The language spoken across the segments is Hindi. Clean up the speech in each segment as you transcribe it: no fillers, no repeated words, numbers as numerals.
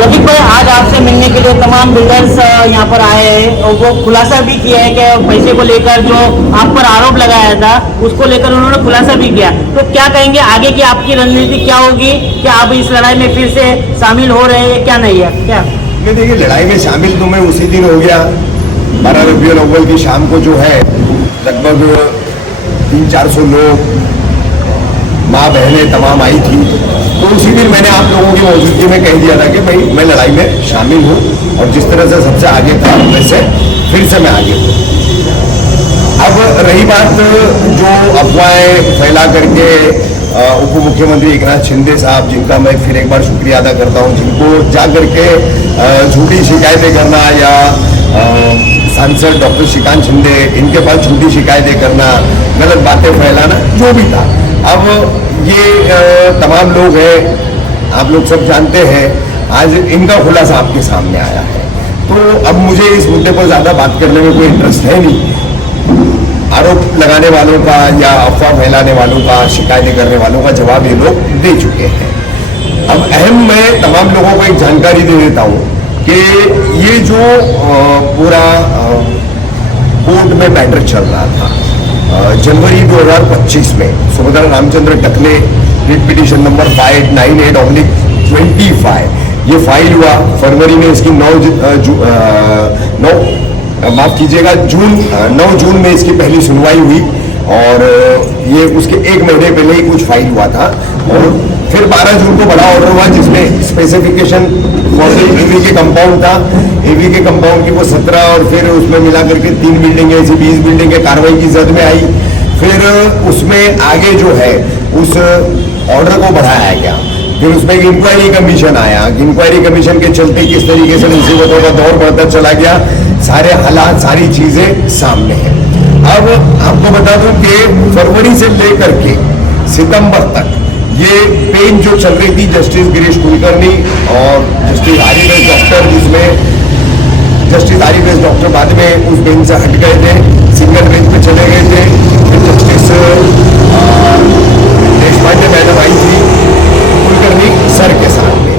रफीक भाई, आज आपसे मिलने के लिए तमाम बिल्डर्स यहाँ पर आए हैं और वो खुलासा भी किया है कि पैसे को लेकर जो आप पर आरोप लगाया था उसको लेकर उन्होंने खुलासा भी किया। तो क्या कहेंगे आगे की आपकी रणनीति क्या होगी? क्या आप इस लड़ाई में फिर से शामिल हो रहे हैं क्या नहीं है क्या? ये देखिए, लड़ाई में शामिल तो मैं उसी दिन हो गया 12 रबीउल अव्वल की शाम को, जो है लगभग 300-400 लोग, माँ बहनें तमाम आई थी। तो उसी दिन मैंने आप लोगों की मौजूदगी में कह दिया था कि भाई मैं लड़ाई में शामिल हूँ और जिस तरह से सबसे आगे था वैसे फिर से मैं आगे हूँ। अब रही बात जो अफवाहें फैला करके उप मुख्यमंत्री एकनाथ शिंदे साहब, जिनका मैं फिर एक बार शुक्रिया अदा करता हूँ, जिनको जा करके झूठी शिकायतें करना या सांसद डॉक्टर श्रीकांत शिंदे, इनके पास झूठी शिकायतें करना, गलत बातें फैलाना, जो भी था। अब ये तमाम लोग हैं, आप लोग सब जानते हैं, आज इनका खुलासा आपके सामने आया है। तो अब मुझे इस मुद्दे पर ज़्यादा बात करने में कोई इंटरेस्ट है नहीं। आरोप लगाने वालों का या अफवाह फैलाने वालों का, शिकायतें करने वालों का जवाब ये लोग दे चुके हैं। अब अहम मैं तमाम लोगों को एक जानकारी दे देता हूँ कि ये जो पूरा कोर्ट में मैटर चल रहा था जनवरी 2025 में, सुभद्रा रामचंद्र टकले रिट पिटीशन नंबर 598/25 ये फाइल हुआ। फरवरी में इसकी 9 जून में इसकी पहली सुनवाई हुई और ये उसके एक महीने पहले ही कुछ फाइल हुआ था। और फिर 12 जून को बड़ा ऑर्डर हुआ जिसमें स्पेसिफिकेशन एवी के कंपाउंड था, एवी के कंपाउंड की वो 17 और फिर उसमें मिला करके 3 बिल्डिंगें, ऐसी 20 बिल्डिंगें कार्रवाई की जद में आई। फिर उसमें आगे जो है उस ऑर्डर को बढ़ाया गया। फिर उसमें एक इंक्वायरी कमीशन आया। इंक्वायरी कमीशन के चलते किस तरीके से मुसीबतों का दौर बढ़ता चला गया, सारे हालात, सारी चीजें सामने हैं। अब आपको बता दूं कि फरवरी से लेकर के सितंबर तक ये पेन जो चल रही थी जस्टिस गिरीश कुलकर्णी और जस्टिस आरिफ डॉक्टर, जिसमें जस्टिस आरिफ डॉक्टर बाद में उस बेंच से हट गए थे, सिंगल बेंच पे चले गए थे। फिर जस्टिस देशपांडे मैडम आई थी कुलकर्णी सर के सामने।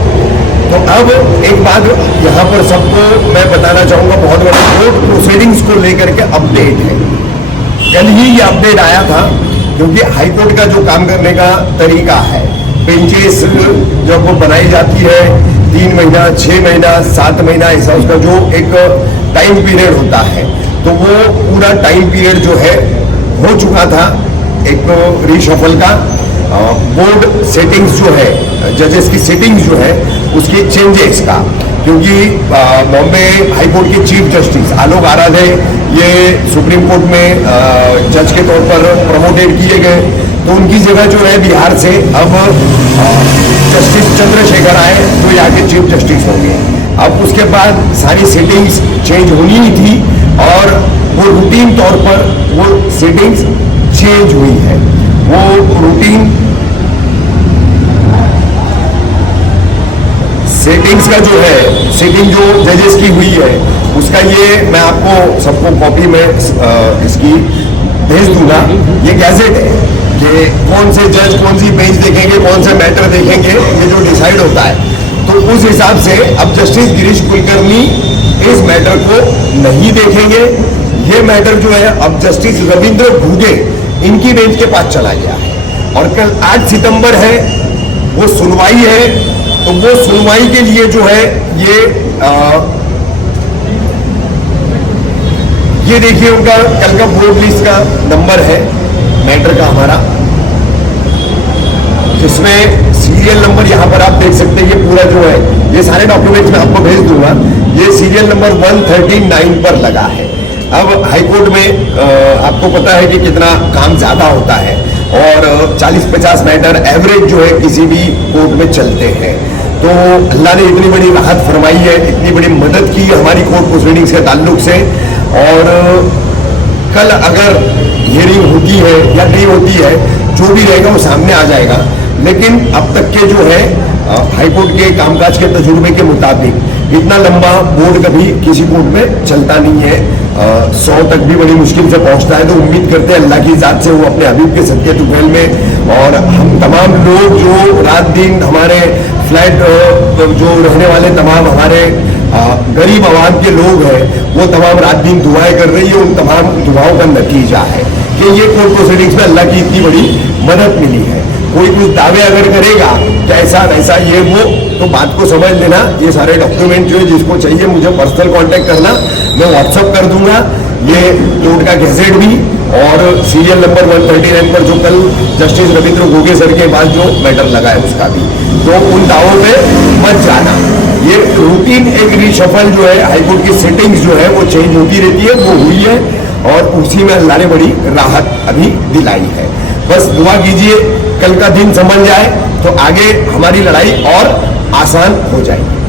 तो अब एक बात यहाँ पर सबको मैं बताना चाहूंगा, बहुत बड़ा कोर्ट प्रोसीडिंग्स को लेकर के अपडेट है। कल ही ये अपडेट आया था क्योंकि हाईकोर्ट का जो काम करने का तरीका है, बेंचेस जब वो बनाई जाती है 3 महीना, 6 महीना, 7 महीना, ऐसा उसका जो एक टाइम पीरियड होता है, तो वो पूरा टाइम पीरियड जो है हो चुका था एक रीशफल का। बोर्ड सेटिंग्स जो है, जजेस की सेटिंग्स जो है उसकी चेंजेस का, क्योंकि बॉम्बे हाई कोर्ट के चीफ जस्टिस आलोक आराधे ये सुप्रीम कोर्ट में जज के तौर पर प्रमोटेड किए गए, तो उनकी जगह जो है बिहार से अब जस्टिस चंद्रशेखर आए, तो यहाँ के चीफ जस्टिस होंगे। अब उसके बाद सारी सेटिंग्स चेंज होनी ही थी और वो रूटीन तौर पर वो सेटिंग्स चेंज हुई है। वो रूटीन सेटिंग्स का जो है, सेटिंग जो जजेस की हुई है उसका ये मैं आपको सबको कॉपी में इसकी भेज दूंगा। ये गैजेट है कि कौन से जज कौन सी बेंच देखेंगे, कौन से मैटर देखेंगे, ये जो डिसाइड होता है। तो उस हिसाब से अब जस्टिस गिरीश कुलकर्णी इस मैटर को नहीं देखेंगे। ये मैटर जो है अब जस्टिस रविंद्र घुगे इनकी बेंच के पास चला गया है और कल 8 सितंबर है, वो सुनवाई है। तो वो सुनवाई के लिए जो है ये देखिए उनका कल का बोर्ड लिस्ट का नंबर है मैटर का हमारा, जिसमें सीरियल नंबर यहाँ पर आप देख सकते हैं। ये पूरा जो है ये सारे डॉक्यूमेंट्स मैं आपको भेज दूंगा। ये सीरियल नंबर 139 पर लगा है। अब हाईकोर्ट में आपको पता है कि कितना काम ज्यादा होता है और 40-50 मैटर एवरेज जो है किसी भी कोर्ट में चलते हैं। तो अल्लाह ने इतनी बड़ी राहत फरमाई है, इतनी बड़ी मदद की हमारी कोर्ट प्रोसीडिंग्स के ताल्लुक से। और कल अगर हियरिंग होती है या नहीं होती है, जो भी रहेगा वो सामने आ जाएगा। लेकिन अब तक के जो है हाईकोर्ट के कामकाज के तजुर्बे के मुताबिक इतना लंबा बोर्ड कभी किसी कोर्ट में चलता नहीं है। 100 तक भी बड़ी मुश्किल से पहुंचता है। तो उम्मीद करते हैं अल्लाह की जात से वो अपने हबीब के सदके तुफैल में, और हम तमाम लोग जो रात दिन हमारे फ्लैट जो रहने वाले तमाम हमारे गरीब आवाम के लोग हैं, वो तमाम रात दिन दुआएं कर रही है। उन तमाम दुआओं का नतीजा है कि ये कोर्ट प्रोसीडिंग्स में अल्लाह की इतनी बड़ी मदद मिली है। कोई कुछ दावे अगर करेगा कि ऐसा वैसा ये वो, तो बात को समझ लेना। ये सारे डॉक्यूमेंट जो है, जिसको चाहिए मुझे पर्सनल कांटेक्ट करना, मैं व्हाट्सअप कर दूंगा। ये कोर्ट का गैजेट भी और सीरियल नंबर 139 पर जो कल जस्टिस रविंद्र गोगे सर के बाद जो मैटर लगा है उसका भी। तो उन दावों पे मत जाना। ये रूटीन एक रिशफल जो है, हाईकोर्ट की सेटिंग्स जो है वो चेंज होती रहती है, वो हुई है और उसी में अल्लाह ने बड़ी राहत अभी दिलाई है। बस दुआ कीजिए कल का दिन समझ जाए तो आगे हमारी लड़ाई और आसान हो जाएगी।